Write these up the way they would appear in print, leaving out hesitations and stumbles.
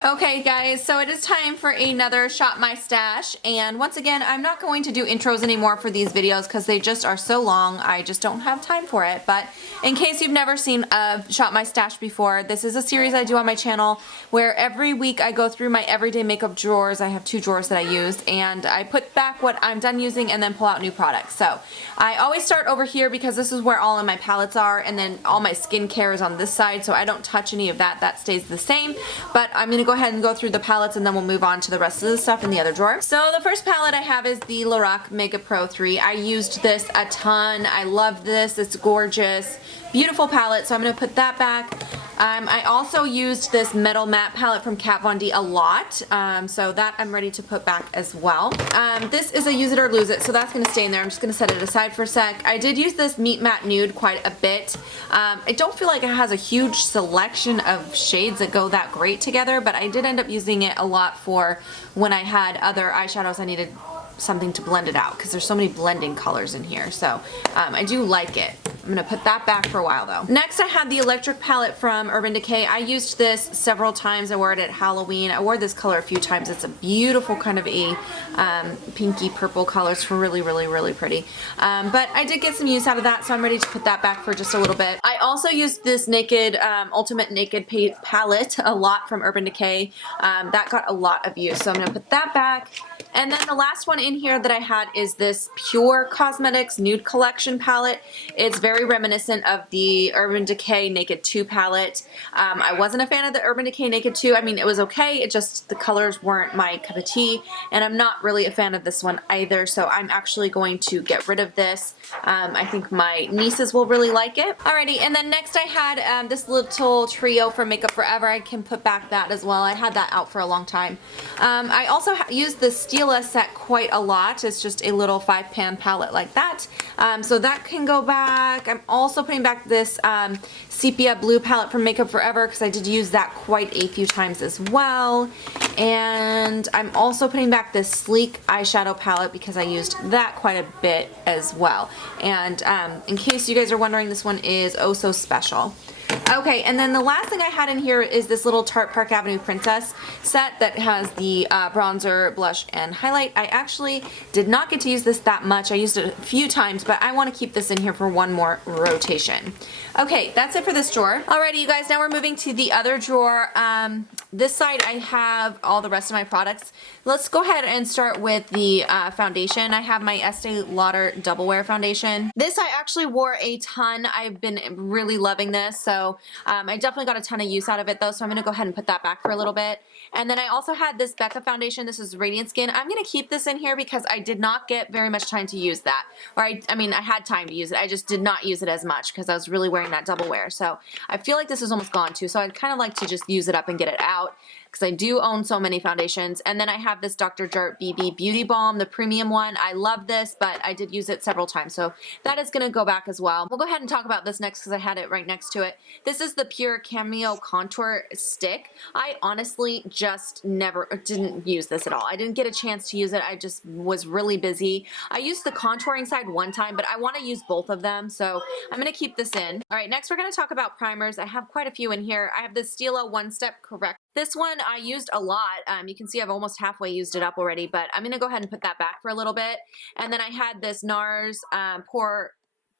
Okay guys, so it is time for another Shop My Stash, and once again I'm not going to do intros anymore for these videos because they just are so long. I just don't have time for it. But in case you've never seen a Shop My Stash before, this is a series I do on my channel where every week I go through my everyday makeup drawers. I have 2 drawers that I use, and I put back what I'm done using and then pull out new products. So I always start over here because this is where all of my palettes are, and then all my skincare is on this side, so I don't touch any of that. That stays the same. But I'm going to go ahead and go through the palettes, and then we'll move on to the rest of the stuff in the other drawer. So the first palette I have is the Lorac Makeup Pro 3. I used this a ton. I love this. It's gorgeous. Beautiful palette, so I'm going to put that back. I also used this Metal Matte palette from Kat Von D a lot, so that I'm ready to put back as well. This is a use it or lose it, so that's going to stay in there. I'm just going to set it aside for a sec. I did use this Meat Matte Nude quite a bit. I don't feel like it has a huge selection of shades that go that great together, but I did end up using it a lot for when I had other eyeshadows I needed something to blend it out, because there's so many blending colors in here, so I do like it. I'm going to put that back for a while though. Next I had the Electric palette from Urban Decay. I used this several times. I wore it at Halloween. I wore this color a few times. It's a beautiful kind of a pinky purple color. It's really pretty. But I did get some use out of that, so I'm ready to put that back for just a little bit. I also used this Naked Ultimate Naked palette a lot from Urban Decay. That got a lot of use, so I'm going to put that back. And then the last one in here that I had is this Pure Cosmetics Nude Collection palette. It's very reminiscent of the Urban Decay Naked 2 palette. I wasn't a fan of the Urban Decay Naked 2. I mean, it was okay. It just, the colors weren't my cup of tea. And I'm not really a fan of this one either. So I'm actually going to get rid of this. I think my nieces will really like it. Alrighty, and then next I had this little trio from Makeup Forever. I can put back that as well. I had that out for a long time. I also used the Stila set quite a lot. It's just a little 5-pan palette like that. So that can go back. I'm also putting back this sepia blue palette from Makeup Forever because I did use that quite a few times as well. And I'm also putting back this sleek eyeshadow palette because I used that quite a bit as well. And in case you guys are wondering, this one is oh so special. Okay, and then the last thing I had in here is this little Tarte Park Avenue Princess set that has the bronzer, blush, and highlight. I actually did not get to use this that much. I used it a few times, but I want to keep this in here for one more rotation. Okay, that's it for this drawer. Alrighty, you guys, now we're moving to the other drawer. This side I have all the rest of my products. Let's go ahead and start with the foundation. I have my Estee Lauder Double Wear Foundation. This I actually wore a ton. I've been really loving this, so I definitely got a ton of use out of it though, so I'm going to go ahead and put that back for a little bit. And then I also had this Becca foundation. This is Radiant Skin. I'm going to keep this in here because I did not get very much time to use that. Or I mean, I had time to use it. I just did not use it as much because I was really wearing that double wear. So I feel like this is almost gone too. So I'd kind of like to just use it up and get it out, because I do own so many foundations. And then I have this Dr. Jart BB Beauty Balm, the premium one. I love this, but I did use it several times, so that is going to go back as well. We'll go ahead and talk about this next because I had it right next to it. This is the Pure Cameo Contour Stick. I honestly just didn't use this at all. I didn't get a chance to use it. I just was really busy. I used the contouring side one time, but I want to use both of them, so I'm going to keep this in. All right, next we're going to talk about primers. I have quite a few in here. I have the Stila One Step Correct. This one I used a lot. You can see I've almost halfway used it up already, but I'm going to go ahead and put that back for a little bit. And then I had this NARS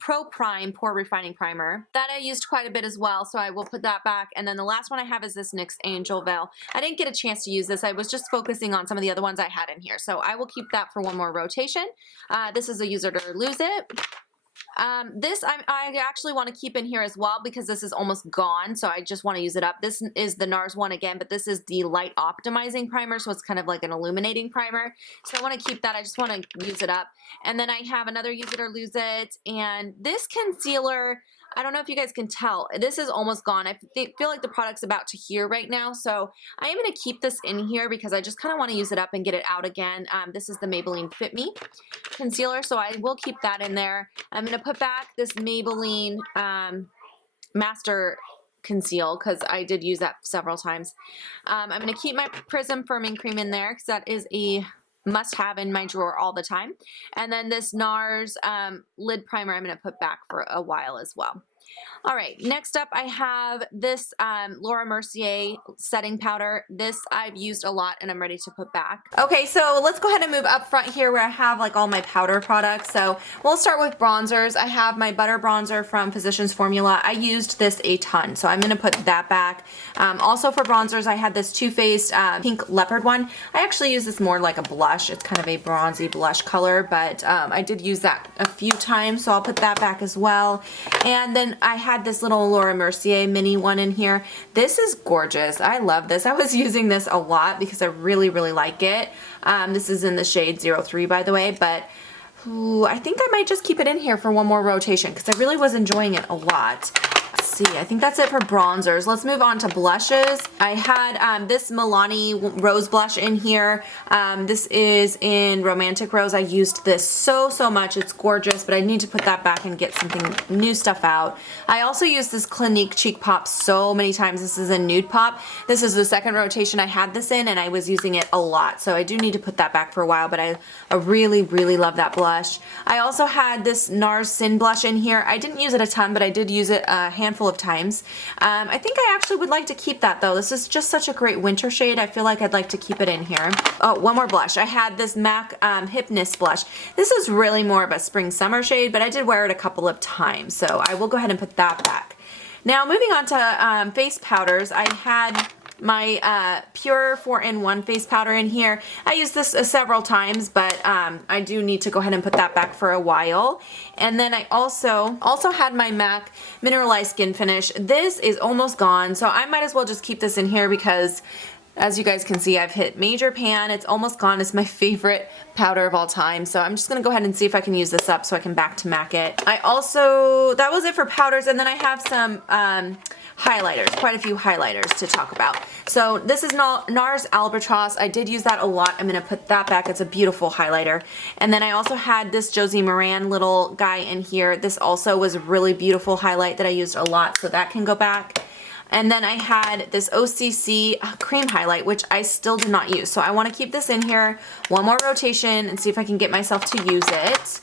Pro Prime Pore Refining Primer. That I used quite a bit as well, so I will put that back. And then the last one I have is this NYX Angel Veil. I didn't get a chance to use this. I was just focusing on some of the other ones I had in here, so I will keep that for one more rotation. This is a use it or lose it. This I actually want to keep in here as well because this is almost gone, so I just want to use it up. This is the NARS one again, but this is the Light Optimizing Primer, so it's kind of like an illuminating primer. So I want to keep that. I just want to use it up. And then I have another use it or lose it, and this concealer, I don't know if you guys can tell, this is almost gone. I feel like the product's about to here right now, so I am going to keep this in here because I just kind of want to use it up and get it out again. This is the Maybelline Fit Me concealer, so I will keep that in there. I'm going to put back this Maybelline Master Conceal because I did use that several times. I'm going to keep my Prism Firming Cream in there because that is a must-have in my drawer all the time. And then this NARS lid primer I'm going to put back for a while as well. All right, next up I have this Laura Mercier setting powder. This I've used a lot and I'm ready to put back. Okay, so let's go ahead and move up front here where I have like all my powder products. So we'll start with bronzers. I have my butter bronzer from Physicians Formula. I used this a ton, so I'm gonna put that back. Also for bronzers, I had this Too Faced pink leopard one. I actually use this more like a blush. It's kind of a bronzy blush color, but I did use that a few times, so I'll put that back as well. And then I had this little Laura Mercier mini one in here. This is gorgeous. I love this. I was using this a lot because I really, really like it. This is in the shade 03, by the way, but ooh, I think I might just keep it in here for one more rotation because I really was enjoying it a lot. Let's see, I think that's it for bronzers. Let's move on to blushes. I had this Milani Rose blush in here. This is in Romantic Rose. I used this so much. It's gorgeous, but I need to put that back and get something new stuff out. I also used this Clinique Cheek Pop so many times. This is a nude pop. This is the second rotation I had this in and I was using it a lot, so I do need to put that back for a while, but I really, really love that blush. I also had this NARS Sin blush in here. I didn't use it a ton, but I did use it a handful of times. I think I actually would like to keep that though. This is just such a great winter shade. I feel like I'd like to keep it in here. Oh, one more blush. I had this MAC Hypness blush. This is really more of a spring summer shade, but I did wear it a couple of times, so I will go ahead and put that back. Now moving on to face powders, I had my Pure 4-in-1 face powder in here. I used this several times, but I do need to go ahead and put that back for a while. And then I also had my MAC Mineralized Skin Finish. This is almost gone, so I might as well just keep this in here because as you guys can see, I've hit major pan. It's almost gone. It's my favorite powder of all time. So I'm just gonna go ahead and see if I can use this up so I can back to MAC it. That was it for powders, and then I have some highlighters, quite a few highlighters to talk about. So this is NARS Albatross. I did use that a lot. I'm gonna put that back. It's a beautiful highlighter. And then I also had this Josie Moran little guy in here. This also was a really beautiful highlight that I used a lot, so that can go back. And then I had this OCC cream highlight, which I still do not use. So I want to keep this in here, one more rotation, and see if I can get myself to use it.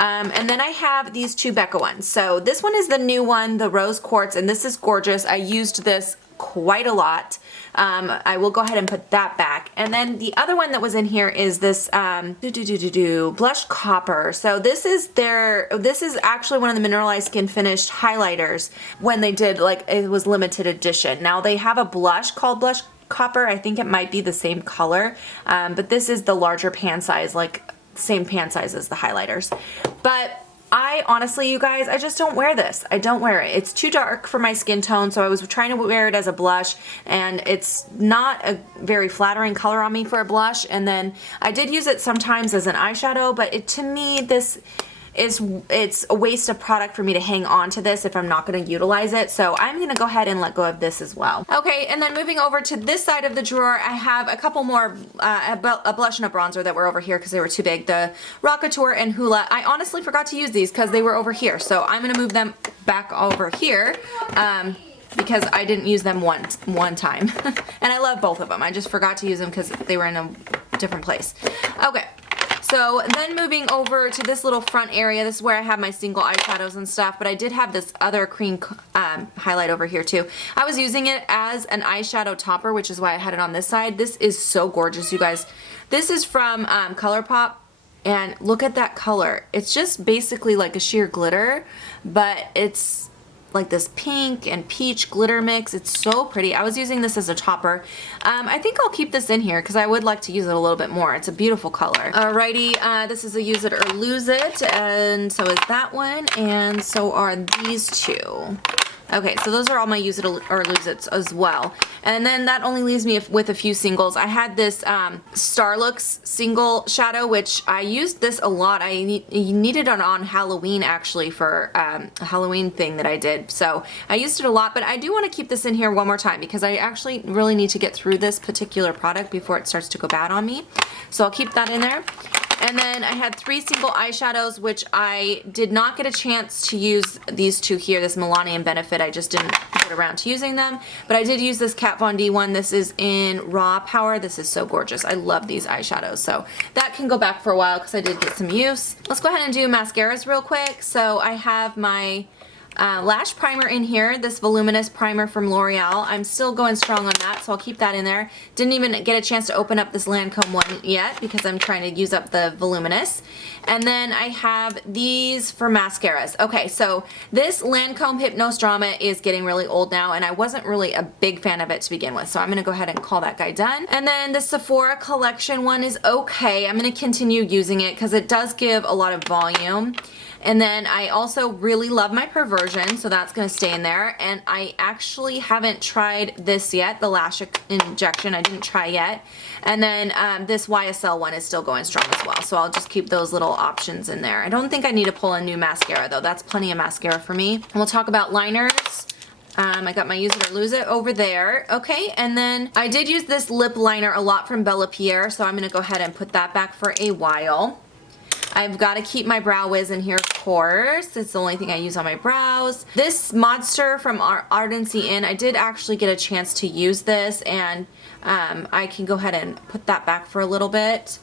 And then I have these two Becca ones. So this one is the new one, the Rose Quartz, and this is gorgeous. I used this quite a lot. I will go ahead and put that back. And then the other one that was in here is this Blush Copper. So this is actually one of the Mineralized Skin Finished highlighters when they did, like, it was limited edition. Now they have a blush called Blush Copper. I think it might be the same color, but this is the larger pan size, like same pan size as the highlighters. But I honestly, you guys, I just don't wear this. I don't wear it. It's too dark for my skin tone, so I was trying to wear it as a blush, and it's not a very flattering color on me for a blush. And then I did use it sometimes as an eyeshadow, but to me, it's a waste of product for me to hang on to this if I'm not going to utilize it. So I'm going to go ahead and let go of this as well. Okay, and then moving over to this side of the drawer, I have a couple more, a blush and a bronzer that were over here because they were too big. The Rockateur and Hula. I honestly forgot to use these because they were over here. So I'm going to move them back over here. Because I didn't use them one time. And I love both of them. I just forgot to use them because they were in a different place. Okay. So then moving over to this little front area, this is where I have my single eyeshadows and stuff, but I did have this other cream highlight over here too. I was using it as an eyeshadow topper, which is why I had it on this side. This is so gorgeous, you guys. This is from ColourPop, and look at that color. It's just basically like a sheer glitter, but it's like this pink and peach glitter mix. It's so pretty. I was using this as a topper. I think I'll keep this in here because I would like to use it a little bit more. It's a beautiful color. Alrighty, this is a use it or lose it, and so is that one, and so are these two. Okay, so those are all my use it or lose it as well. And then that only leaves me with a few singles. I had this Starlooks single shadow, which I used this a lot. I needed it on Halloween actually for a Halloween thing that I did. So I used it a lot, but I do want to keep this in here one more time because I actually really need to get through this particular product before it starts to go bad on me. So I'll keep that in there. And then I had 3 single eyeshadows, which I did not get a chance to use these two here, this Milani and Benefit. I just didn't get around to using them. But I did use this Kat Von D one. This is in Raw Power. This is so gorgeous. I love these eyeshadows. So that can go back for a while because I did get some use. Let's go ahead and do mascaras real quick. So I have my lash primer in here, this voluminous primer from L'Oreal. I'm still going strong on that, so I'll keep that in there. Didn't even get a chance to open up this Lancome one yet because I'm trying to use up the voluminous. And then I have these for mascaras. Okay, so this Lancome Hypnose Drama is getting really old now, and I wasn't really a big fan of it to begin with, so I'm going to go ahead and call that guy done. And then the Sephora Collection one is okay. I'm going to continue using it because it does give a lot of volume. And then I also really love my Perversion, so that's going to stay in there. And I actually haven't tried this yet, the lash injection. I didn't try yet. And then this YSL one is still going strong as well, so I'll just keep those little options in there. I don't think I need to pull a new mascara though. That's plenty of mascara for me. And we'll talk about liners. I got my Use It or Lose It over there. Okay, and then I did use this lip liner a lot from Bella Pierre, so I'm going to go ahead and put that back for a while. I've got to keep my Brow Wiz in here, of course. It's the only thing I use on my brows. This Monster from Ardency Inn, I did actually get a chance to use this, and I can go ahead and put that back for a little bit.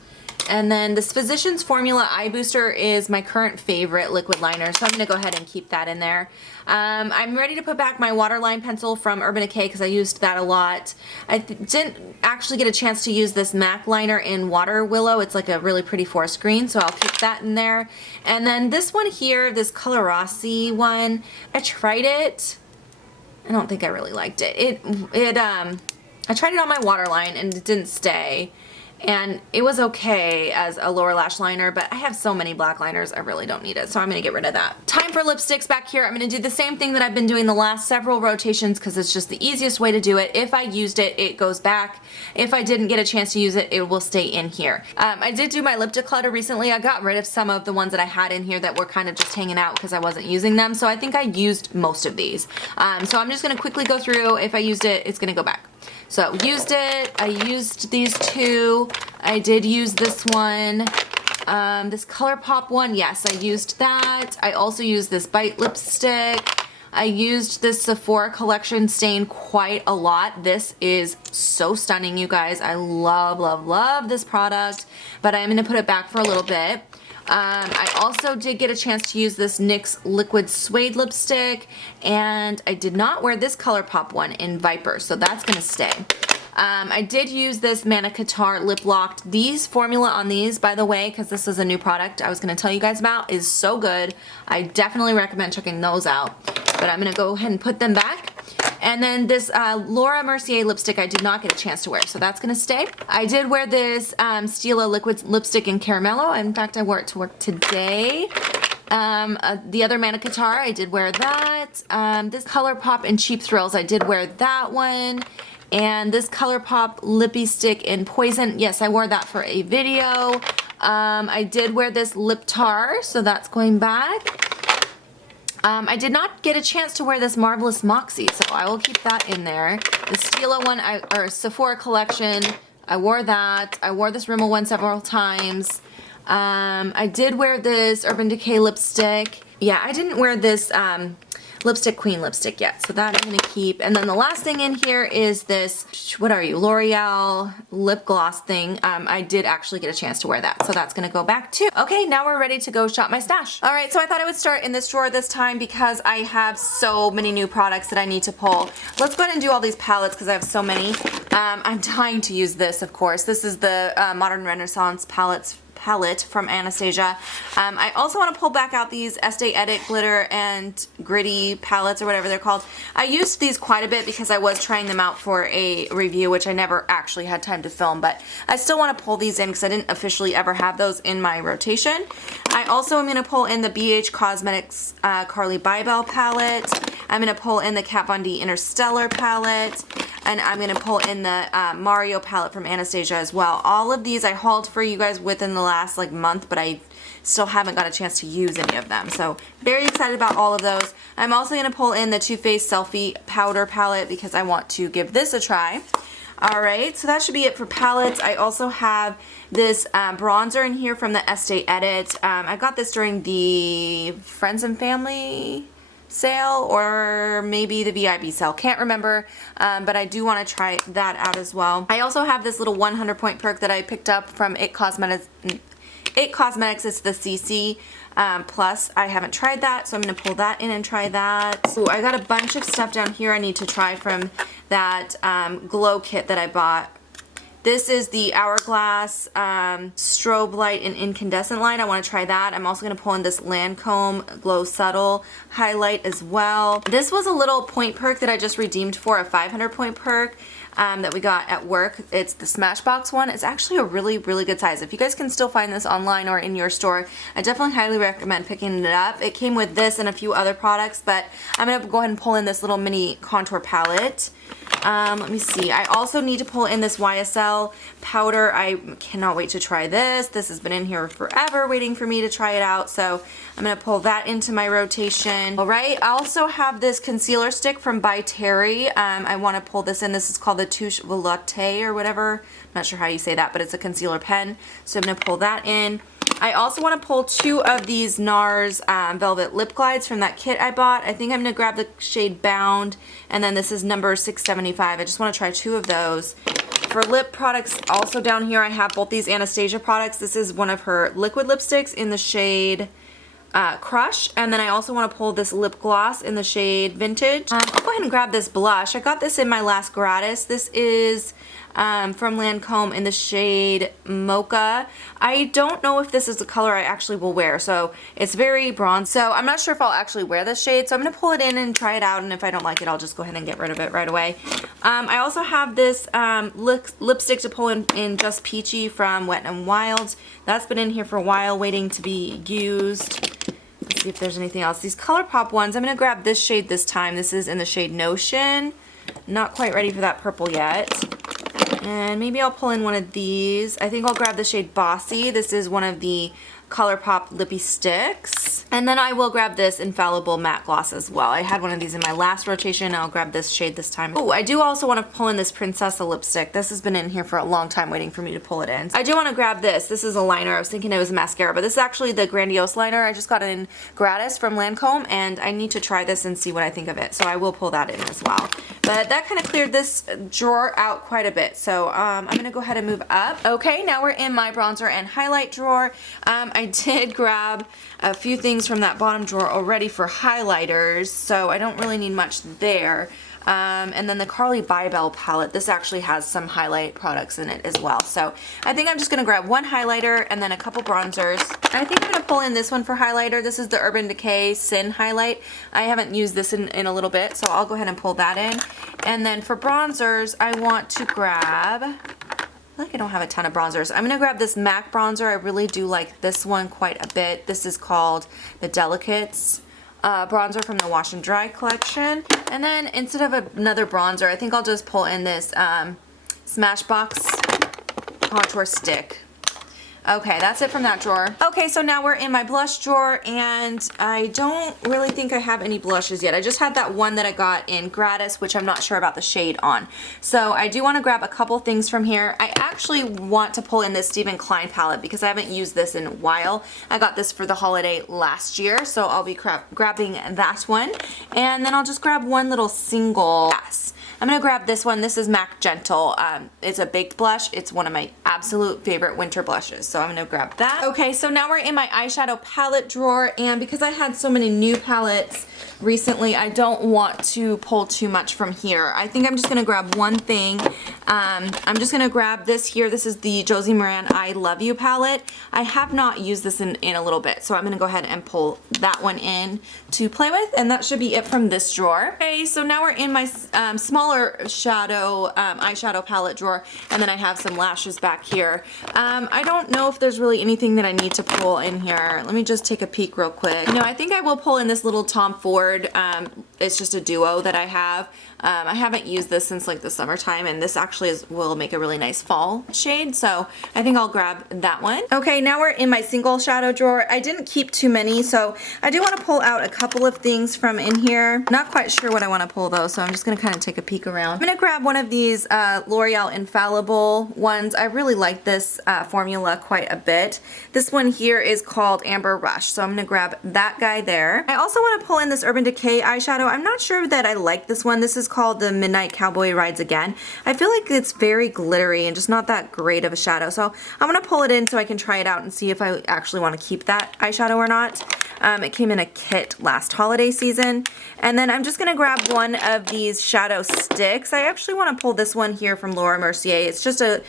And then this Physicians Formula Eye Booster is my current favorite liquid liner, so I'm going to go ahead and keep that in there. I'm ready to put back my waterline pencil from Urban Decay because I used that a lot. I didn't actually get a chance to use this MAC liner in Water Willow. It's like a really pretty forest green, so I'll keep that in there. And then this one here, this Colorossi one, I tried it. I don't think I really liked it. I tried it on my waterline and it didn't stay. And it was okay as a lower lash liner, but I have so many black liners, I really don't need it, so I'm going to get rid of that. Time for lipsticks back here. I'm going to do the same thing that I've been doing the last several rotations because it's just the easiest way to do it. If I used it, it goes back. If I didn't get a chance to use it, it will stay in here. I did do my lip declutter recently. I got rid of some of the ones that I had in here that were kind of just hanging out because I wasn't using them, so I think I used most of these. So I'm just going to quickly go through. If I used it, it's going to go back. So used it, I used these two, I did use this one, this ColourPop one, yes, I used that. I also used this Bite lipstick. I used this Sephora Collection stain quite a lot. This is so stunning, you guys. I love, love, love this product, but I'm going to put it back for a little bit. I also did get a chance to use this NYX Liquid Suede lipstick, and I did not wear this ColourPop one in Viper, so that's going to stay. I did use this Manna Qatar Lip Locked. These formula on these, by the way, because this is a new product I was going to tell you guys about, is so good. I definitely recommend checking those out, but I'm going to go ahead and put them back. And then this Laura Mercier lipstick I did not get a chance to wear, so that's going to stay. I did wear this Stila Liquid Lipstick in Caramello. In fact, I wore it to work today. The other Manna Qatar, I did wear that. This ColourPop in Cheap Thrills, I did wear that one. And this ColourPop Lippy Stick in Poison, yes, I wore that for a video. I did wear this Lip Tar, so that's going back. I did not get a chance to wear this Marvelous Moxie, so I will keep that in there. The Stila one, or Sephora Collection, I wore that. I wore this Rimmel one several times. I did wear this Urban Decay lipstick. Yeah, I didn't wear this Lipstick Queen lipstick yet, so that I'm going to keep. And then the last thing in here is this, what are you, L'Oreal lip gloss thing. I did actually get a chance to wear that, so that's going to go back too. Okay, now we're ready to go shop my stash. All right, so I thought I would start in this drawer this time because I have so many new products that I need to pull. Let's go ahead and do all these palettes because I have so many. I'm dying to use this, of course. This is the Modern Renaissance palette from Anastasia. I also want to pull back out these Estee Edit Glitter and Gritty palettes or whatever they're called. I used these quite a bit because I was trying them out for a review, which I never actually had time to film, but I still want to pull these in because I didn't officially ever have those in my rotation. I also am going to pull in the BH Cosmetics Carly Bybel palette. I'm going to pull in the Kat Von D Interstellar palette. And I'm going to pull in the Mario palette from Anastasia as well. All of these I hauled for you guys within the last month, but I still haven't got a chance to use any of them. So very excited about all of those. I'm also going to pull in the Too Faced Selfie Powder palette because I want to give this a try. Alright, so that should be it for palettes. I also have this bronzer in here from the Estee Edit. I got this during the Friends and Family sale or maybe the VIP sale. Can't remember, but I do want to try that out as well. I also have this little 100 point perk that I picked up from It It Cosmetics. It's the CC Plus. I haven't tried that, so I'm going to pull that in and try that. Ooh, I got a bunch of stuff down here I need to try from that glow kit that I bought. This is the Hourglass strobe light and incandescent light. I want to try that. I'm also going to pull in this Lancome Glow Subtle highlight as well. This was a little point perk that I just redeemed for, a 500 point perk that we got at work. It's the Smashbox one. It's actually a really, really good size. If you guys can still find this online or in your store, I definitely highly recommend picking it up. It came with this and a few other products, but I'm going to go ahead and pull in this little mini contour palette. Let me see. I also need to pull in this YSL powder. I cannot wait to try this. This has been in here forever waiting for me to try it out, so I'm going to pull that into my rotation. Alright, I also have this concealer stick from By Terry. I want to pull this in. This is called the Touche Veloute or whatever. I'm not sure how you say that, but it's a concealer pen, so I'm going to pull that in. I also want to pull 2 of these NARS Velvet Lip Glides from that kit I bought. I think I'm going to grab the shade Bound, and then this is number 675. I just want to try 2 of those. For lip products, also down here I have both these Anastasia products. This is one of her liquid lipsticks in the shade Crush, and then I also want to pull this lip gloss in the shade Vintage. I'll go ahead and grab this blush. I got this in my last gratis. This is from Lancome in the shade Mocha. I don't know if this is the color I actually will wear, so it's very bronze, so I'm not sure if I'll actually wear this shade, so I'm going to pull it in and try it out, and if I don't like it, I'll just go ahead and get rid of it right away. I also have this lipstick to pull in Just Peachy from Wet n Wild. That's been in here for a while waiting to be used. Let's see if there's anything else. These ColourPop ones, I'm going to grab this shade this time. This is in the shade Notion. Not quite ready for that purple yet. And maybe I'll pull in one of these. I think I'll grab the shade Bossy. This is one of the ColourPop Lippy Sticks. And then I will grab this Infallible Matte Gloss as well. I had one of these in my last rotation. I'll grab this shade this time. Oh, I do also want to pull in this Princessa lipstick. This has been in here for a long time waiting for me to pull it in. I do want to grab this. This is a liner. I was thinking it was a mascara, but this is actually the Grandiose liner. I just got it in gratis from Lancome, and I need to try this and see what I think of it. So I will pull that in as well. But that kind of cleared this drawer out quite a bit. So I'm going to go ahead and move up. Okay, now we're in my bronzer and highlight drawer. I did grab a few things from that bottom drawer already for highlighters, so I don't really need much there. And then the Carly Bybel palette, this actually has some highlight products in it as well. So I think I'm just going to grab one highlighter and then a couple bronzers. I think I'm going to pull in this one for highlighter. This is the Urban Decay Sin Highlight. I haven't used this in a little bit, so I'll go ahead and pull that in. And then for bronzers, I want to grab... I feel like I don't have a ton of bronzers. I'm going to grab this MAC bronzer. I really do like this one quite a bit. This is called the Delicates bronzer from the Wash and Dry collection. And then instead of another bronzer, I think I'll just pull in this Smashbox contour stick. Okay, that's it from that drawer. Okay, so now we're in my blush drawer, and I don't really think I have any blushes yet. I just had that one that I got in gratis, which I'm not sure about the shade on. So I do want to grab a couple things from here. I actually want to pull in this Stephen Klein palette because I haven't used this in a while. I got this for the holiday last year, so I'll be grabbing that one. And then I'll just grab one little single. Yes. I'm going to grab this one. This is MAC Gentle. It's a baked blush. It's one of my absolute favorite winter blushes. So I'm going to grab that. Okay, so now we're in my eyeshadow palette drawer, and because I had so many new palettes recently, I don't want to pull too much from here. I think I'm just going to grab one thing. I'm just going to grab this here. This is the Josie Maran I Love You palette. I have not used this in a little bit, so I'm going to go ahead and pull that one in to play with, and that should be it from this drawer. Okay, so now we're in my smaller eyeshadow palette drawer, and then I have some lashes back here. I don't know if there's really anything that I need to pull in here. Let me just take a peek real quick. No, I think I will pull in this little Tom Ford. It's just a duo that I have. I haven't used this since like the summertime, and this actually will make a really nice fall shade, so I think I'll grab that one. Okay, now we're in my single shadow drawer. I didn't keep too many, so I do want to pull out a couple of things from in here. Not quite sure what I want to pull though, so I'm just going to kind of take a peek peek around. I'm gonna grab one of these L'Oreal Infallible ones. I really like this formula quite a bit. This one here is called Amber Rush, so I'm gonna grab that guy there. I also want to pull in this Urban Decay eyeshadow. I'm not sure that I like this one. This is called the Midnight Cowboy Rides Again. I feel like it's very glittery and just not that great of a shadow, so I'm gonna pull it in so I can try it out and see if I actually want to keep that eyeshadow or not. It came in a kit last holiday season. And then I'm just gonna grab one of these shadow sticks. I actually want to pull this one here from Laura Mercier. It's just a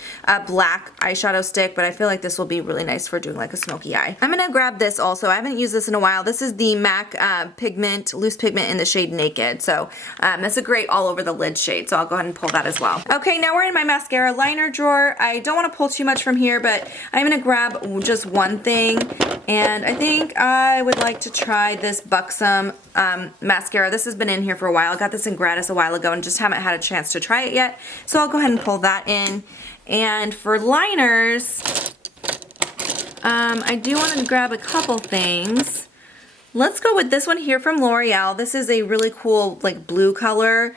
black eyeshadow stick, but I feel like this will be really nice for doing like a smoky eye. I'm gonna grab this also. I haven't used this in a while. This is the MAC pigment, loose pigment in the shade Naked. So that's a great all over the lid shade. So I'll go ahead and pull that as well. Okay, now we're in my mascara liner drawer. I don't want to pull too much from here, but I'm gonna grab just one thing. And I think I would like to try this Buxom mascara. This has been in here for a while. I got this in gratis a while ago and just haven't had a chance to try it yet. So I'll go ahead and pull that in. And for liners, I do want to grab a couple things. Let's go with this one here from L'Oreal. This is a really cool like blue color,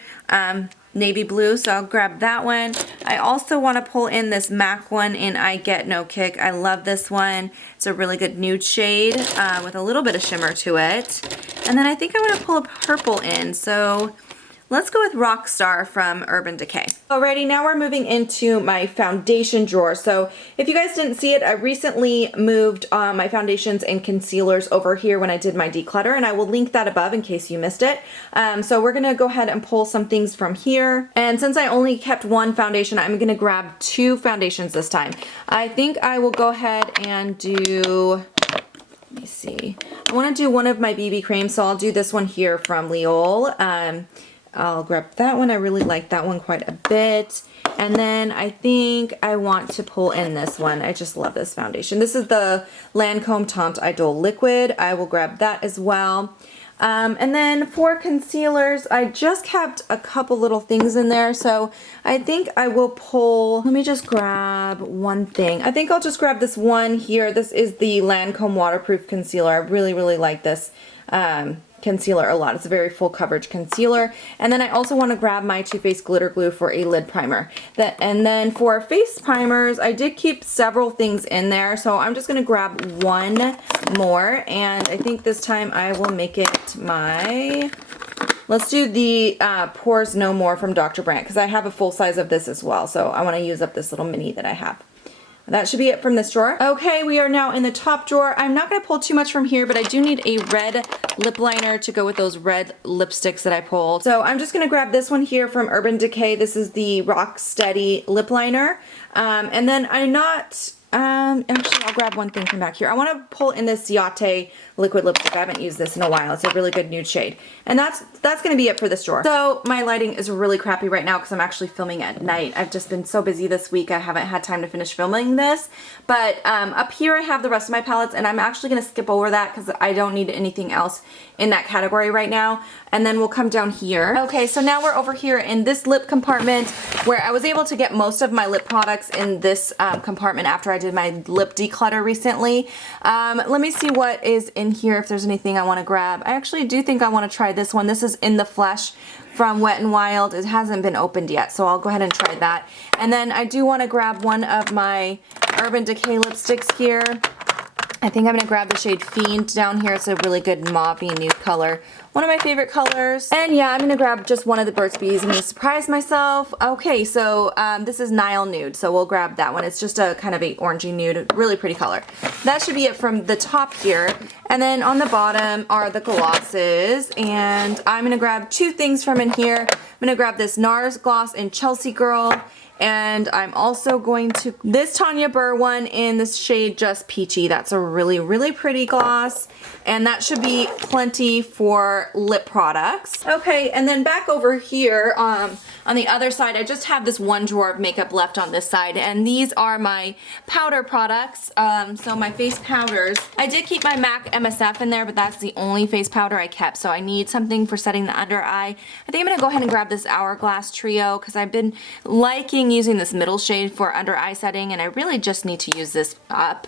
navy blue, so I'll grab that one. I also want to pull in this MAC one in I Get No Kick. I love this one. It's a really good nude shade with a little bit of shimmer to it. And then I think I want to pull a purple in, so let's go with Rockstar from Urban Decay. Alrighty, now we're moving into my foundation drawer. So if you guys didn't see it, I recently moved my foundations and concealers over here when I did my declutter, and I will link that above in case you missed it. So we're gonna go ahead and pull some things from here. And since I only kept one foundation, I'm gonna grab two foundations this time. I think I will go ahead and do, let me see. I wanna do one of my BB creams, so I'll do this one here from L'Oreal. I'll grab that one. I really like that one quite a bit. And then I think I want to pull in this one. I just love this foundation. This is the Lancome Teint Idol Liquid. I will grab that as well. And then for concealers, I just kept a couple little things in there. So I think I will pull, let me just grab one thing. I think I'll just grab this one here. This is the Lancome Waterproof Concealer. I really, really like this concealer a lot. It's a very full coverage concealer. And then I also want to grab my Too Faced Glitter Glue for a lid primer. And then for face primers, I did keep several things in there, so I'm just going to grab one more, and I think this time I will make it my, let's do the Pores No More from Dr. Brandt, because I have a full size of this as well, so I want to use up this little mini that I have. That should be it from this drawer. Okay, we are now in the top drawer. I'm not going to pull too much from here, but I do need a red lip liner to go with those red lipsticks that I pulled. So I'm just going to grab this one here from Urban Decay. This is the Rock Steady lip liner. And then I'm not... actually, I'll grab one thing from back here. I want to pull in this Yate liquid lipstick. I haven't used this in a while. It's a really good nude shade. And that's going to be it for this drawer. So my lighting is really crappy right now because I'm actually filming at night. I've just been so busy this week. I haven't had time to finish filming this. But up here I have the rest of my palettes, and I'm actually going to skip over that because I don't need anything else in that category right now. And then we'll come down here. Okay, so now we're over here in this lip compartment where I was able to get most of my lip products in this compartment after I did my lip declutter recently. Let me see what is in here, if there's anything I want to grab. I actually do think I want to try this one. This is In the Flesh from Wet n Wild. It hasn't been opened yet, so I'll go ahead and try that. And then I do want to grab one of my Urban Decay lipsticks here. I think I'm going to grab the shade Fiend down here. It's a really good mauve-y nude color. One of my favorite colors. And yeah, I'm going to grab just one of the Burt's Bees. I'm going to surprise myself. Okay, so this is Nile Nude, so we'll grab that one. It's just a kind of a orangey nude, really pretty color. That should be it from the top here. And then on the bottom are the glosses. And I'm going to grab two things from in here. I'm going to grab this NARS gloss in Chelsea Girl. And I'm also going to, this Tanya Burr one in this shade Just Peachy. That's a really, really pretty gloss. And that should be plenty for lip products. Okay, and then back over here on the other side, I just have this one drawer of makeup left on this side. And these are my powder products. So my face powders. I did keep my MAC MSF in there, but that's the only face powder I kept. So I need something for setting the under eye. I think I'm going to go ahead and grab this Hourglass Trio because I've been liking debating using this middle shade for under eye setting, and I really just need to use this up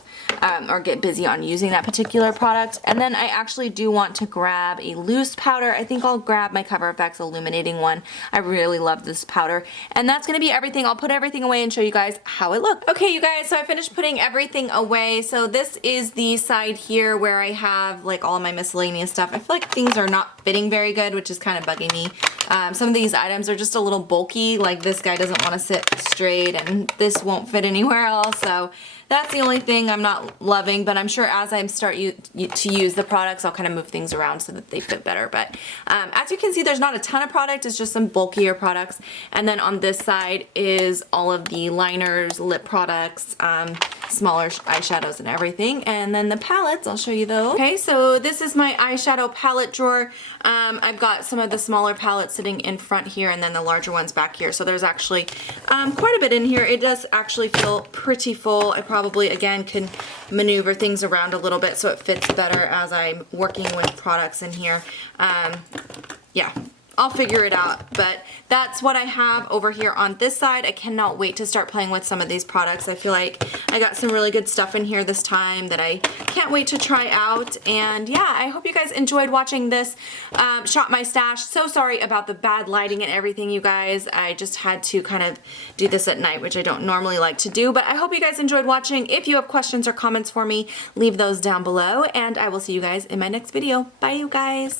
or get busy on using that particular product. And then I actually do want to grab a loose powder. I think I'll grab my Cover FX illuminating one. I really love this powder. And that's going to be everything. I'll put everything away and show you guys how it looks. Okay, you guys, so I finished putting everything away. So this is the side here where I have like all of my miscellaneous stuff. I feel like things are not fitting very good, which is kind of bugging me. Some of these items are just a little bulky, like this guy doesn't want to sit straight and this won't fit anywhere else, so that's the only thing I'm not loving, but I'm sure as I start to use the products, I'll kind of move things around so that they fit better. But as you can see, there's not a ton of product, it's just some bulkier products. And then on this side is all of the liners, lip products, smaller eyeshadows and everything. And then the palettes, I'll show you those. Okay, so this is my eyeshadow palette drawer. I've got some of the smaller palettes sitting in front here and then the larger ones back here. So there's actually quite a bit in here. It does actually feel pretty full. I probably, again, can maneuver things around a little bit so it fits better as I'm working with products in here. Yeah. I'll figure it out, but that's what I have over here on this side. I cannot wait to start playing with some of these products. I feel like I got some really good stuff in here this time that I can't wait to try out. And yeah, I hope you guys enjoyed watching this Shop My Stash. So sorry about the bad lighting and everything, you guys. I just had to kind of do this at night, which I don't normally like to do, but I hope you guys enjoyed watching. If you have questions or comments for me, leave those down below, and I will see you guys in my next video. Bye, you guys.